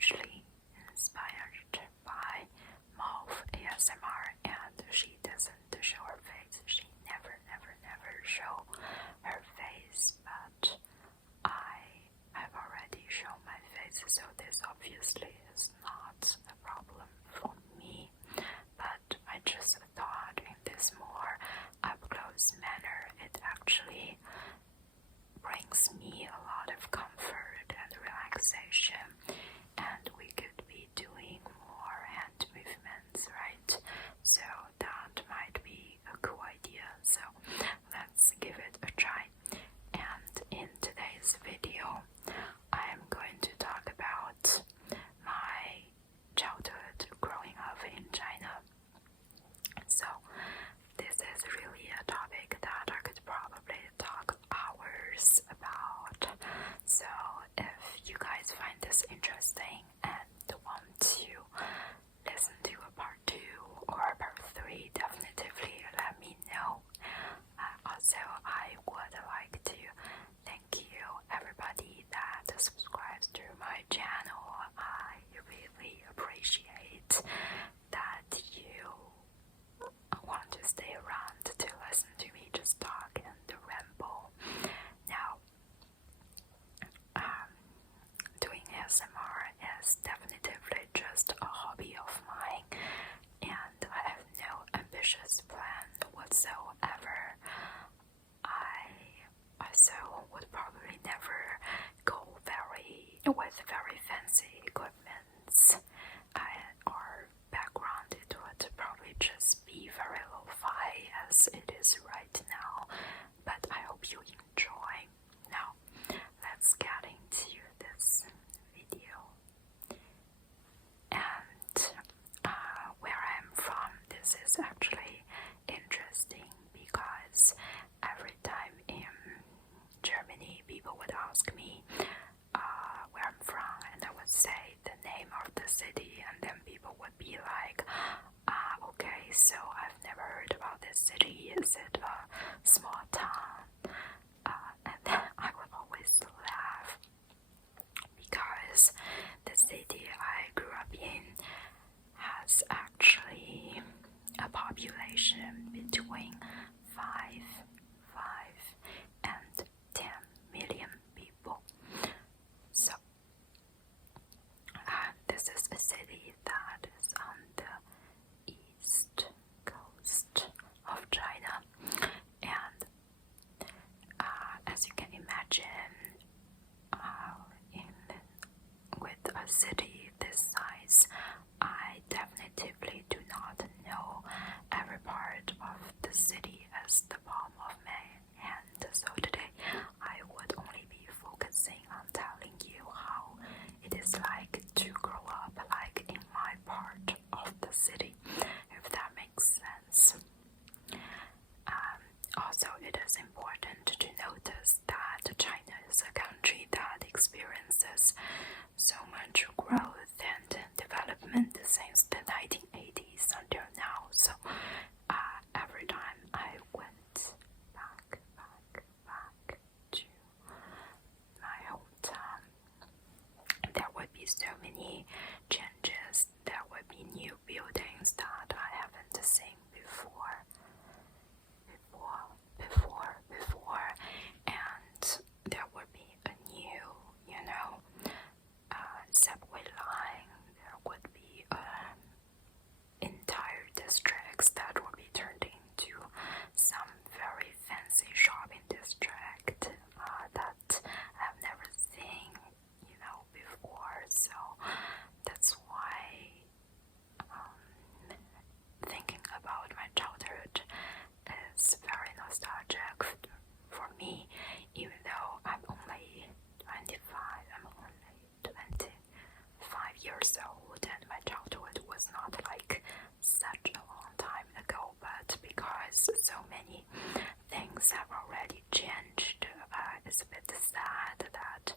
hugely inspired by Mauve ASMR, and she doesn't show her face. She never show her face, but I have already shown my face, so this obviously is not a problem for me. But I just thought in this more up-close manner, it actually brings me a lot of comfort and relaxation, and we could be doing more hand movements, right? So that might be a cool idea. So let's give it a try. And in today's video, I am going to talk about my childhood growing up in China. So this is really a topic that I could probably talk hours about. So if you guys find this interesting and want to listen to a part 2 or a part 3, definitely let me know. Also, I would like to thank you everybody that subscribes to my channel. I really appreciate that you want to stay around to listen to me just talk and ramble. Now, doing ASMR is definitively just a hobby of mine, and I have no ambitious plan whatsoever. I also would probably never go with very fancy equipments or background. It would probably just be very lo-fi as it is right now, but I hope you enjoy. Now, let's get into this video. And where I'm from, this is actually interesting because every time in Germany, people would ask me where I'm from, and I would say the name of the city, and then people would be like, okay, so I've never heard about this city. Is it a small town? And then I would always laugh because the city I grew up in has actually a population between 5 and 10 million people. So this is a city that is on the east coast of China, and as you can imagine, with a city this size, I definitively do not know every part of the city as the palm of my hand. So today I would only be focusing on telling you how it is like to grow up like in my part of the city, if that makes sense. Also, it is important to notice that China is a country that experiences so much growth and development since the 1980s until now. So every time I went back to my hometown, there would be so many changes. There would be new buildings that I haven't seen before, and there would be a new, subway line. There would be entire districts that would be turned into some very fancy shopping district that I've never seen, before. So that's why thinking about my childhood is very nostalgic for me, even though I'm only 25 years old, and my childhood was not like such a long time ago, but because so many things have already changed, it's a bit sad that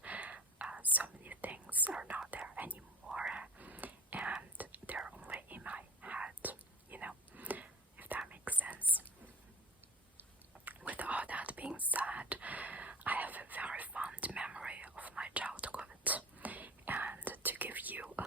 so many things are not there anymore, and they're only in my head, if that makes sense. With all that being said, I have a very fond memory of my childhood, and to give you a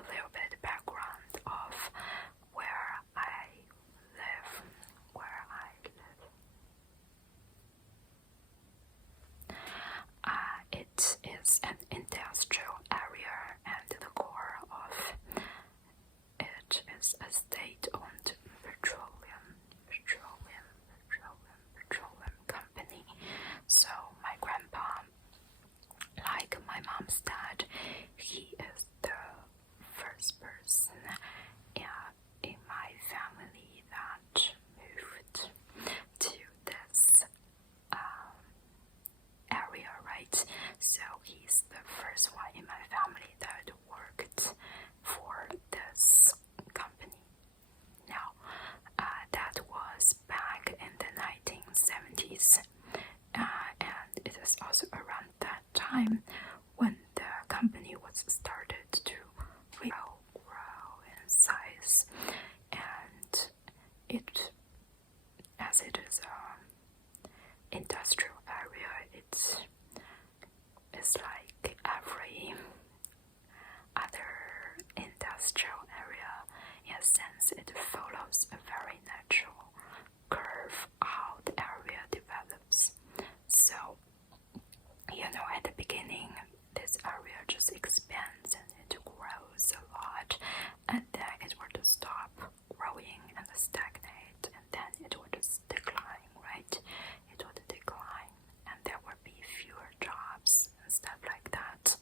sense it follows a very natural curve how the area develops. So, at the beginning, this area just expands and it grows a lot, and then it would stop growing and stagnate, and then it would just decline, right? It would decline, and there would be fewer jobs and stuff like that.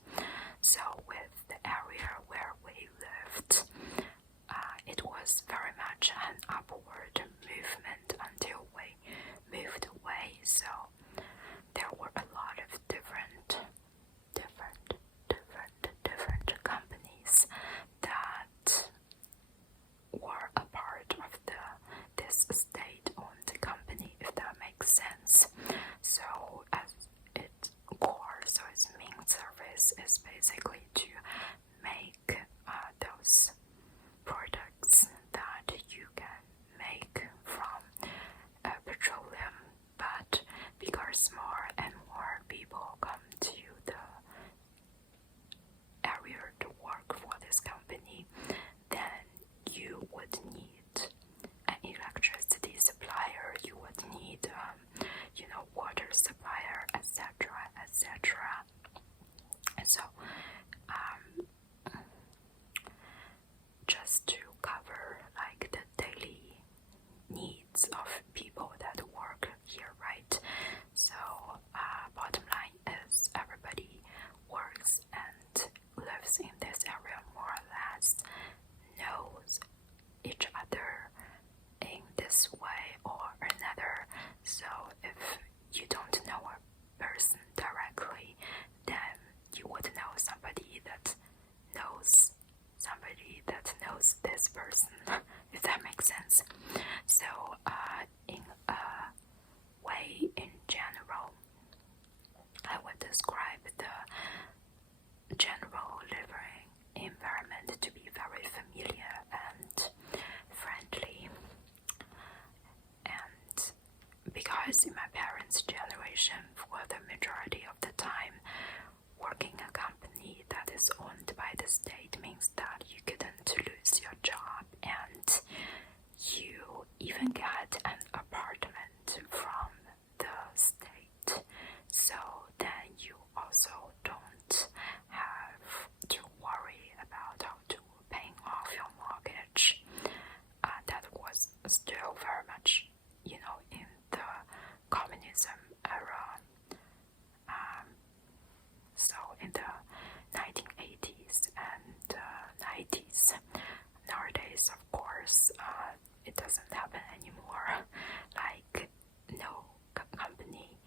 So with the area where we lived, it was very much an upward movement until we moved away. So there were a lot of different companies that were a part of this state-owned company, if that makes sense. So as its core, so its main service is basically to make those products that you can make from petroleum, but because more and more people come to the area to work for this company, then you would need an electricity supplier, you would need water supplier, etc., etc. And so just to cover like the daily needs of people that work here, right? So bottom line is everybody works and lives in this area more or less, knows each other in this way or another. So if you don't know a person directly, then you would know somebody that knows this person, if that makes sense. So in a way, in general, I would describe the general living environment to be very familiar and friendly. And because in my parents' generation, for the majority of the time, working a company that is owned by the state means that you couldn't lose your job, and you even get an apartment from the state. So then you also don't have to worry about how to pay off your mortgage. That was still very much, in the communism era. So in the 1980s and 90s. Nowadays, of course, it doesn't happen anymore. Like, no company,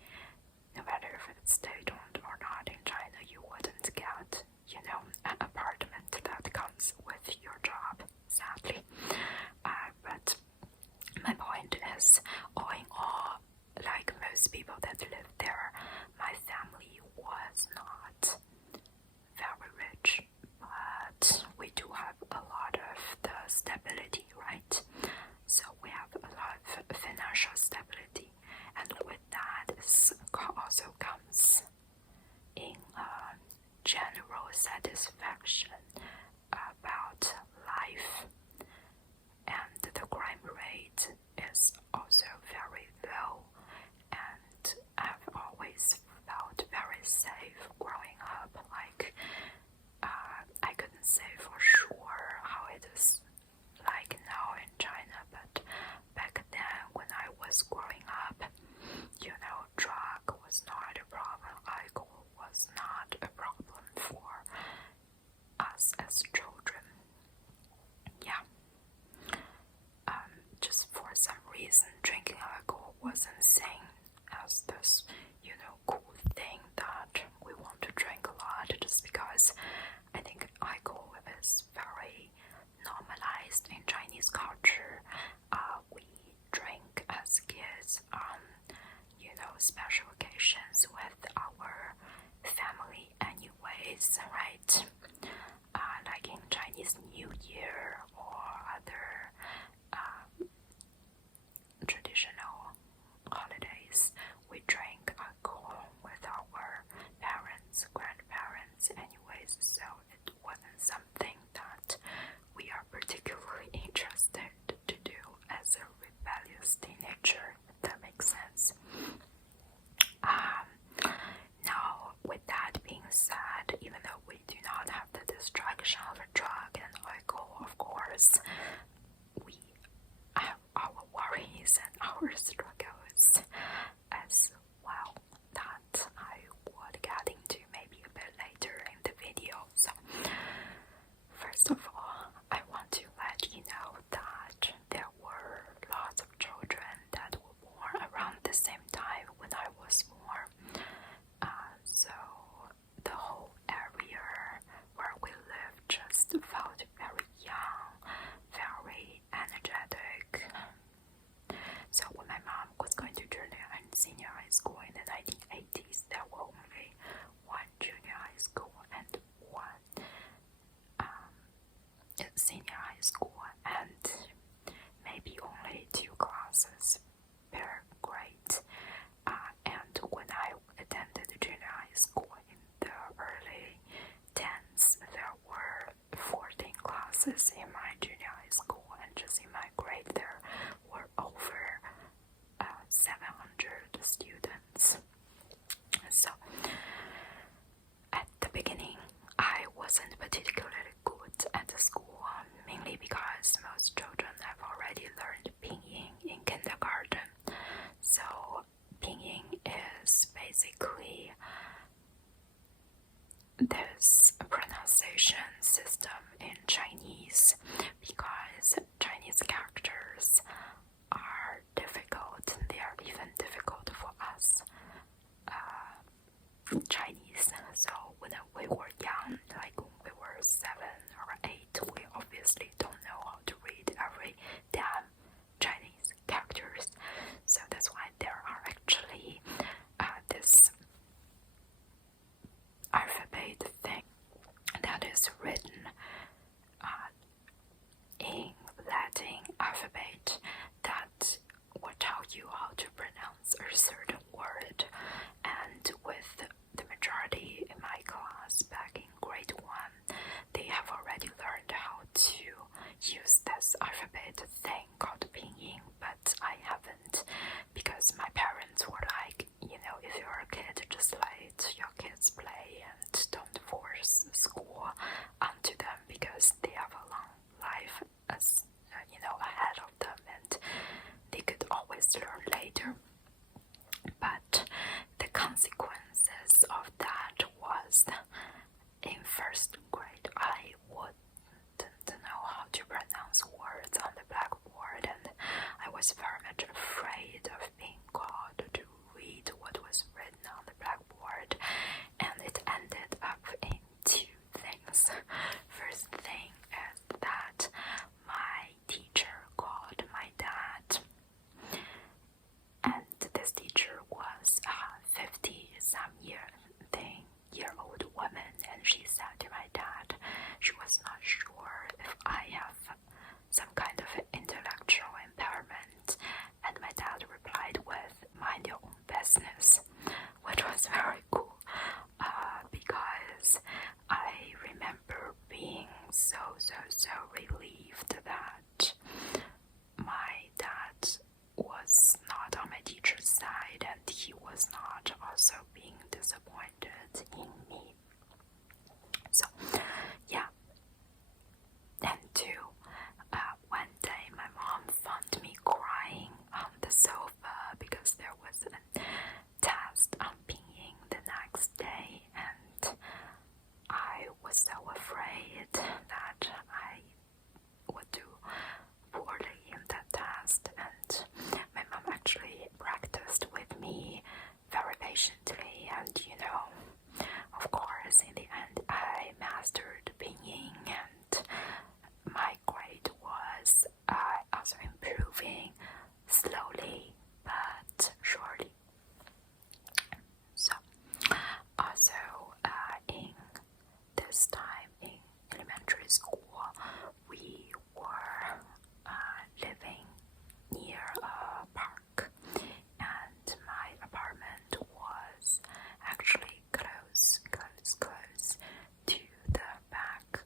no matter if it's state-owned or not in China, you wouldn't get, an apartment that comes with your job, sadly. But my point is, all in all, like most people that live there, my family was not very rich, but we do have a lot of the stability, right? So we have a lot of financial stability, and with that also comes in general satisfaction about life, and the crime rate is also very low, and I've always felt very safe growing up. Like, I couldn't say for sure how it is like now in China, but back then when I was growing up, drug was not a problem, alcohol was not a problem for us as children. Yeah. Just for some reason, drinking alcohol wasn't seen as this, cool thing that we want to drink a lot, just because I think alcohol is very normalized in Chinese culture. We drink as kids on, special occasions with our family anyways, right? Like in Chinese New Year or other traditional holidays, we drink alcohol with our parents, grandparents anyways, so it wasn't something that we are particularly interested our struggles as well that I would get into maybe a bit later in the video. So first of all, I want to let you know that there were lots of children that were born around the same time when I was born. So the whole area where we live just felt very young, very energetic. So when my mom was going to junior and senior high school in the 1980s, there were only one junior high school and one senior high school, and maybe only 2 classes per grade. And when I attended junior high school in the early 10s, there were 14 classes in my junior high school, and just in my grade there were over 700 students. So at the beginning, I wasn't particularly good at the school, mainly because most children have already learned pinyin in kindergarten. So pinyin is basically this pronunciation system in Chinese, because Chinese characters are difficult. They are even difficult for us Chinese. So when we were young, like when we were 7 or 8, we obviously don't know how to read every damn Chinese characters. So that's why there are actually this alphabet thing that is written in Latin alphabet that will tell you how to pronounce a certain word. And with the majority in my class back in grade 1, they have already learned how to use this alphabet thing called pinyin, but I haven't, because my parents were like, if you're a kid, just let your kids play and don't force school onto them, because they have a long life ahead of them, and they could always learn later. But the consequences of that was, in first grade, I wouldn't know how to pronounce words on the blackboard, and I was very much afraid of being called to read what was written on the blackboard, and it ended up in 2 things. First thing is that my teacher called my dad, and this teacher was a 50-some-year-old woman, and she said to my dad she was not sure if I have some kind of intellectual impairment, and my dad replied with, "Mind your own business," which was very cool, because I remember being so relieved that my dad was not on my teacher's side, and he was not also being disappointed in me. So yeah. And 2, one day my mom found me crying on the sofa because there was a test on pinyin the next day, and I was so afraid that I would do poorly in that test, and my mom actually practiced with me very patiently, and of course in the end I mastered pinyin, and my grade was also improving slowly but surely. So also in this time in elementary school, we were living near a park, and my apartment was actually close to the back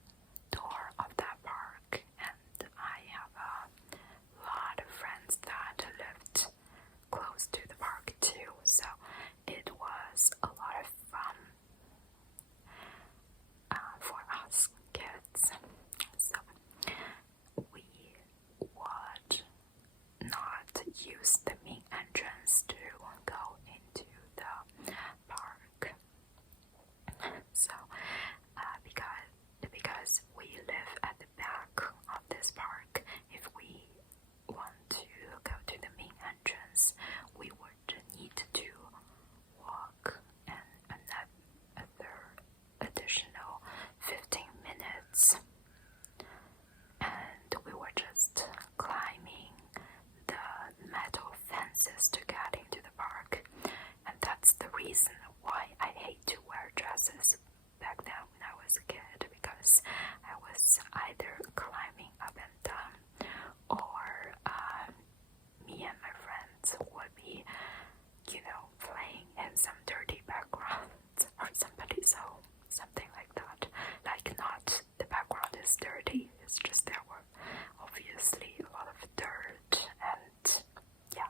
door of that park, and I have a lot of friends that lived close to the park too, so it was a lot of fun for us kids. So we would not use the because I was either climbing up and down or me and my friends would be, playing in some dirty background or somebody's home, something like that. Like, not the background is dirty, it's just there were obviously a lot of dirt, and yeah,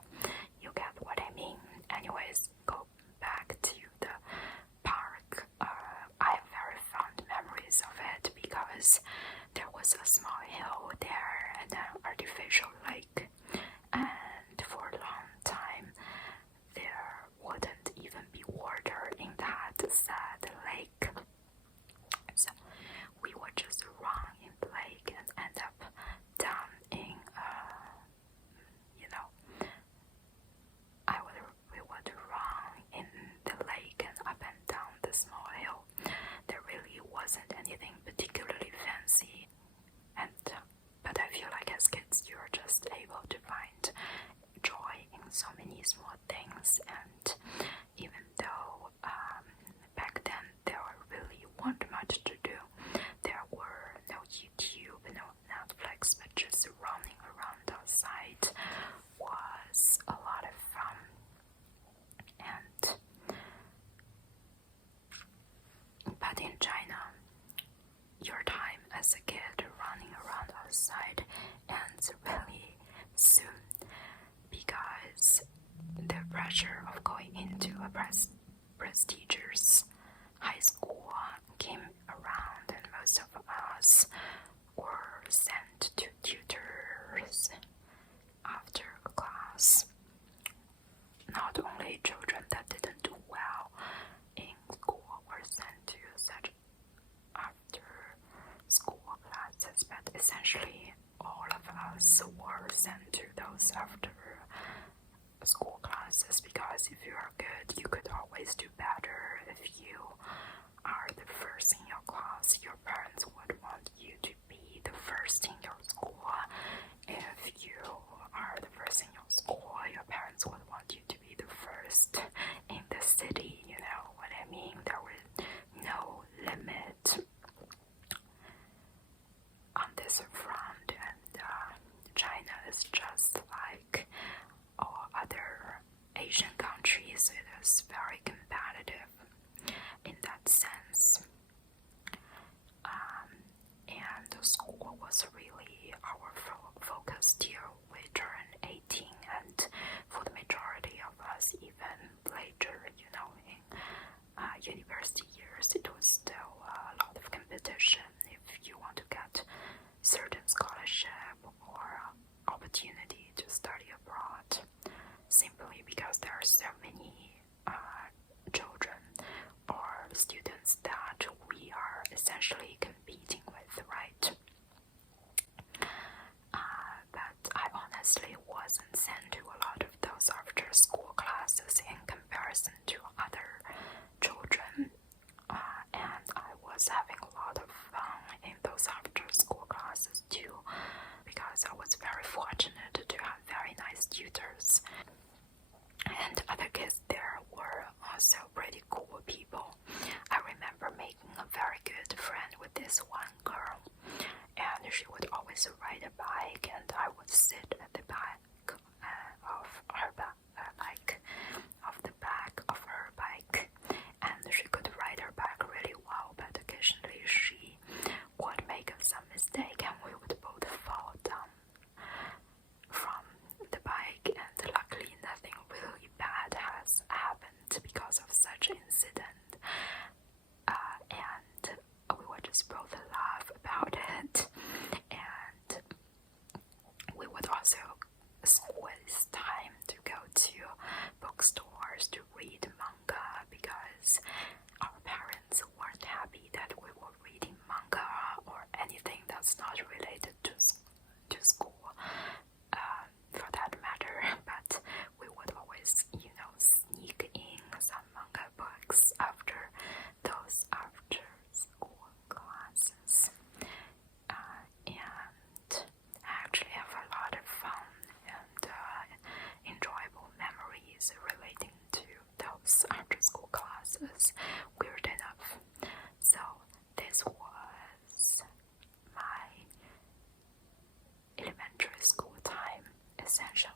you get what I mean. Anyways, go back to the park. I have very fond memories of it because there was a small hill there and an artificial lake, and for a long time there wouldn't even be water in that sad lake. So we would just run in the lake and end up down in, we would run in the lake and up and down the small hill. There really wasn't anything particularly fancy, but I feel like as kids you're just able to find joy in so many small things, and even though back then there really wasn't much to do, there were no YouTube, no Netflix, but just running around outside was a lot of fun. But in China, your time as a kid running around outside ends really soon, because the pressure of going into a prestigious high school came around, and most of us were sent to tutors after a class. Not only children that didn't do well in school were sent to such after school classes, but essentially all of us were sent to those after school classes, because if you are good, you could always do better. If you are the first in your class, your parents would want you to be the first in your school. If you are the first in your school, your parents would want you to be the first in the city, you know what I mean? There was no limit on this front, and China is just like all other Asian countries. It is very competitive in that sense. And the school was really our focus till we turned 18, and for the majority of us, even later, in university years, it was still a lot of competition if you want to get certain scholarship or opportunity to study abroad, simply because there are so many children or students that we are essentially competing with, right? But I honestly wasn't sent to a lot of those after school classes in comparison to other children, and I was having a lot of fun in those after school classes too, because I was very fortunate to have very nice tutors, and other kids there were also pretty cool people. I remember making a very good friend with this one girl, and she would always ride a bike, and I would sit at the back of her back of her bike, and she could ride her bike really well, but occasionally she would make some mistake and we would both fall down from the bike, and luckily nothing really bad has happened because of such incident, and we would just both laugh about it, and we would also squeeze time to go essential